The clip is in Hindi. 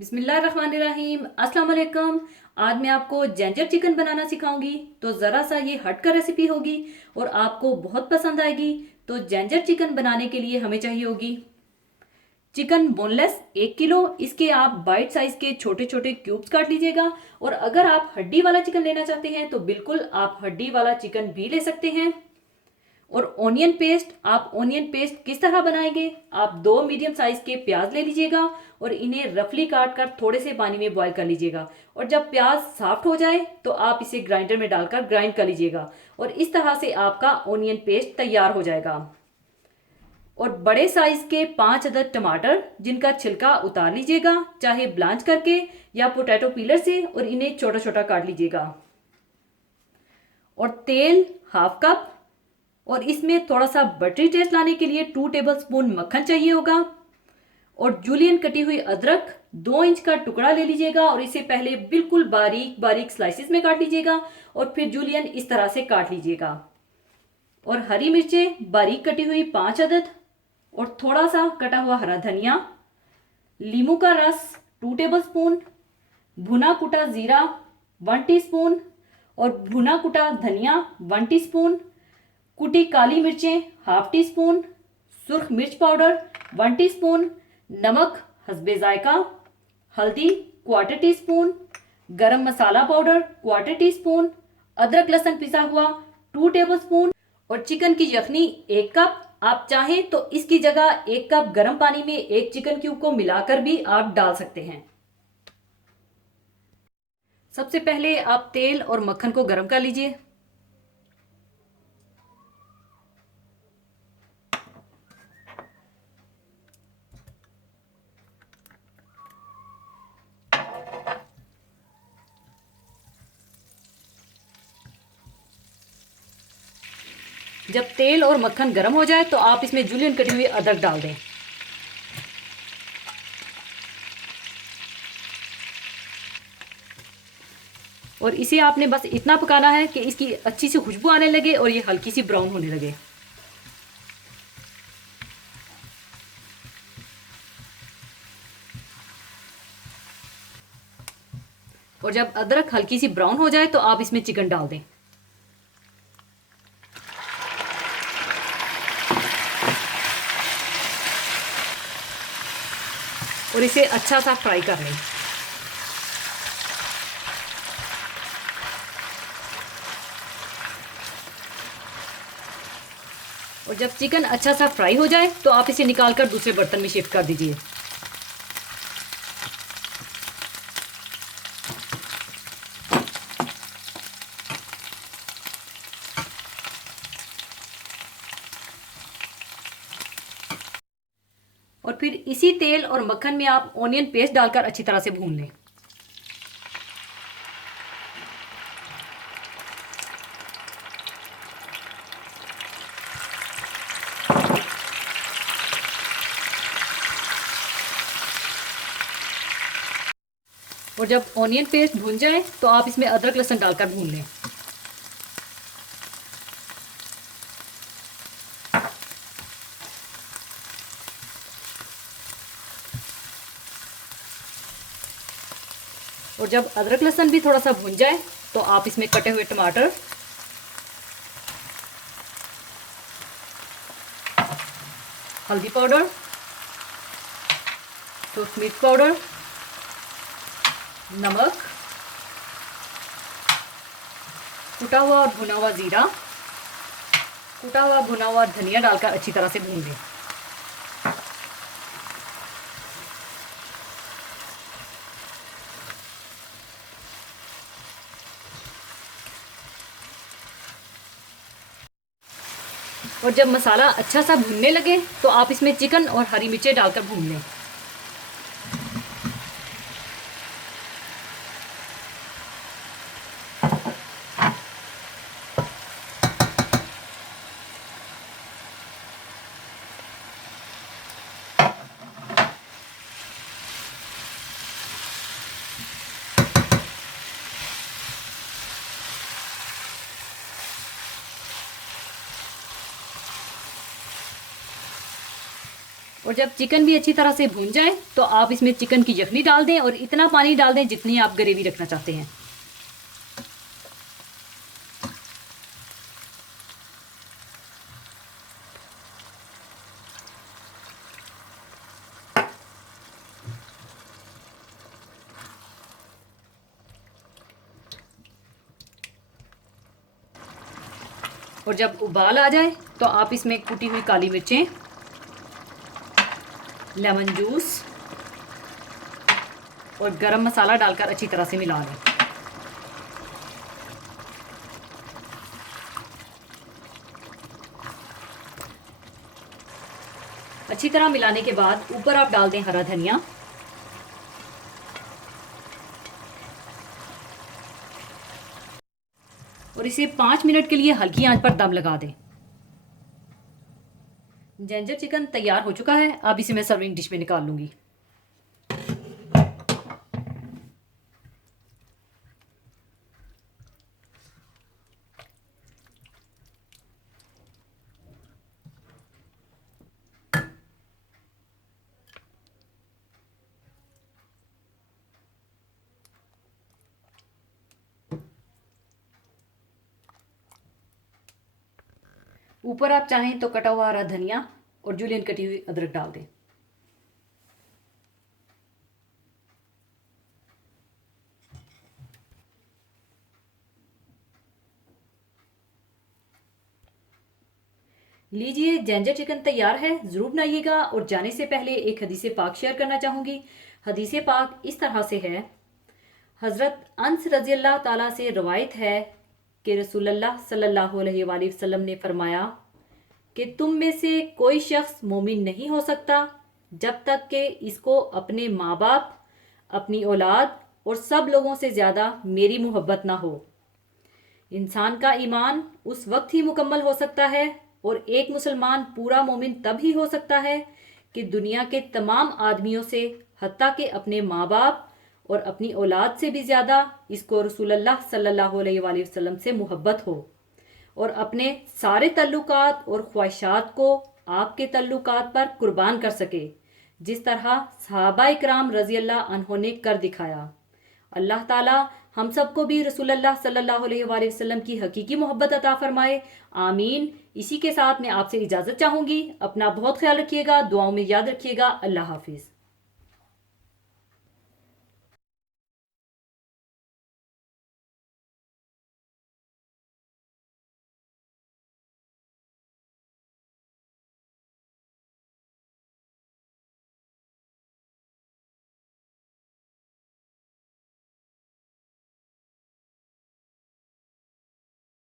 बिस्मिल्लाहिर्रहमानिर्रहीम। अस्सलाम वालेकुम। आज मैं आपको जिंजर चिकन बनाना सिखाऊंगी। तो ज़रा सा ये हटकर रेसिपी होगी और आपको बहुत पसंद आएगी। तो जिंजर चिकन बनाने के लिए हमें चाहिए होगी चिकन बोनलेस 1 किलो। इसके आप बाइट साइज के छोटे छोटे क्यूब्स काट लीजिएगा। और अगर आप हड्डी वाला चिकन लेना चाहते हैं तो बिल्कुल आप हड्डी वाला चिकन भी ले सकते हैं। और ऑनियन पेस्ट, आप ऑनियन पेस्ट किस तरह बनाएंगे, आप 2 मीडियम साइज के प्याज ले लीजिएगा और इन्हें रफली काट कर थोड़े से पानी में बॉईल कर लीजिएगा। और जब प्याज सॉफ्ट हो जाए तो आप इसे ग्राइंडर में डालकर ग्राइंड कर लीजिएगा। और इस तरह से आपका ऑनियन पेस्ट तैयार हो जाएगा। और बड़े साइज के 5 अदद टमाटर जिनका छिलका उतार लीजिएगा, चाहे ब्लांच करके या पोटैटो पीलर से, और इन्हें छोटा छोटा काट लीजिएगा। और तेल 1/2 कप, और इसमें थोड़ा सा बटरी टेस्ट लाने के लिए 2 टेबलस्पून मक्खन चाहिए होगा। और जूलियन कटी हुई अदरक 2 इंच का टुकड़ा ले लीजिएगा और इसे पहले बिल्कुल बारीक बारीक स्लाइसिस में काट लीजिएगा और फिर जूलियन इस तरह से काट लीजिएगा। और हरी मिर्चें बारीक कटी हुई 5 अदद, और थोड़ा सा कटा हुआ हरा धनिया, लीमू का रस 2 टेबलस्पून, भुना कुटा जीरा 1 टीस्पून, और भुना कुटा धनिया 1 टीस्पून, कुटी काली मिर्चें 1/2 टीस्पून, सुर्ख मिर्च पाउडर 1 टीस्पून, नमक हस्बे जायका, हल्दी 1/4 टीस्पून, गरम मसाला पाउडर 1/4 टीस्पून, अदरक लहसुन पिसा हुआ 2 टेबलस्पून, और चिकन की यखनी 1 कप। आप चाहें तो इसकी जगह 1 कप गर्म पानी में एक चिकन क्यूब को मिलाकर भी आप डाल सकते हैं। सबसे पहले आप तेल और मक्खन को गर्म कर लीजिए। जब तेल और मक्खन गर्म हो जाए तो आप इसमें जूलियन कटी हुई अदरक डाल दें। और इसे आपने बस इतना पकाना है कि इसकी अच्छी सी खुशबू आने लगे और ये हल्की सी ब्राउन होने लगे। और जब अदरक हल्की सी ब्राउन हो जाए तो आप इसमें चिकन डाल दें। और इसे अच्छा सा फ्राई कर लें। और जब चिकन अच्छा सा फ्राई हो जाए तो आप इसे निकालकर दूसरे बर्तन में शिफ्ट कर दीजिए। और फिर इसी तेल और मक्खन में आप ऑनियन पेस्ट डालकर अच्छी तरह से भून लें। और जब ऑनियन पेस्ट भून जाए तो आप इसमें अदरक लहसुन डालकर भून लें। और जब अदरक लहसुन भी थोड़ा सा भून जाए तो आप इसमें कटे हुए टमाटर, हल्दी पाउडर, सूर्ख मिर्च पाउडर, नमक, कुटा हुआ और भुना हुआ जीरा, कुटा हुआ भुना हुआ धनिया डालकर अच्छी तरह से भून लें। और जब मसाला अच्छा सा भूनने लगे तो आप इसमें चिकन और हरी मिर्चें डालकर भून लें। और जब चिकन भी अच्छी तरह से भून जाए तो आप इसमें चिकन की यखनी डाल दें और इतना पानी डाल दें जितनी आप ग्रेवी रखना चाहते हैं। और जब उबाल आ जाए तो आप इसमें कुटी हुई काली मिर्चें, लेमन जूस और गरम मसाला डालकर अच्छी तरह से मिला लें। अच्छी तरह मिलाने के बाद ऊपर आप डाल दें हरा धनिया और इसे 5 मिनट के लिए हल्की आंच पर दम लगा दें। जिंजर चिकन तैयार हो चुका है। अब इसे मैं सर्विंग डिश में निकाल लूंगी। ऊपर आप चाहें तो कटा हुआ हरा धनिया और जूलियन कटी हुई अदरक डाल दें। लीजिए, जिंजर चिकन तैयार है। ज़रूर बनाइएगा। और जाने से पहले एक हदीस पाक शेयर करना चाहूँगी। हदीस पाक इस तरह से है। हज़रत अनस रज़ी अल्लाह ताला से रवायत है कि रसूलुल्लाह सल्लल्लाहु अलैहि वसल्लम ने फरमाया कि तुम में से कोई शख्स मोमिन नहीं हो सकता जब तक कि इसको अपने माँ बाप, अपनी औलाद और सब लोगों से ज़्यादा मेरी मोहब्बत ना हो। इंसान का ईमान उस वक्त ही मुकम्मल हो सकता है और एक मुसलमान पूरा मोमिन तब ही हो सकता है कि दुनिया के तमाम आदमियों से, हत्ता के अपने माँ बाप और अपनी औलाद से भी ज़्यादा इसको रसूलुल्लाह सल्लल्लाहु अलैहि वसल्लम से मोहब्बत हो और अपने सारे तल्लुकात और ख्वाहिशात को आपके तल्लुकात पर कुर्बान कर सके, जिस तरह सहाबा इकराम रज़ी अल्लाह अन्हों ने कर दिखाया। अल्लाह ताला हम सबको भी रसूलुल्लाह सल्लल्लाहु अलैहि वसल्लम की हकीकी मोहब्बत अता फरमाए। आमीन। इसी के साथ मैं आपसे इजाज़त चाहूँगी। अपना बहुत ख्याल रखिएगा, दुआओं में याद रखिएगा। अल्लाह हाफिज़।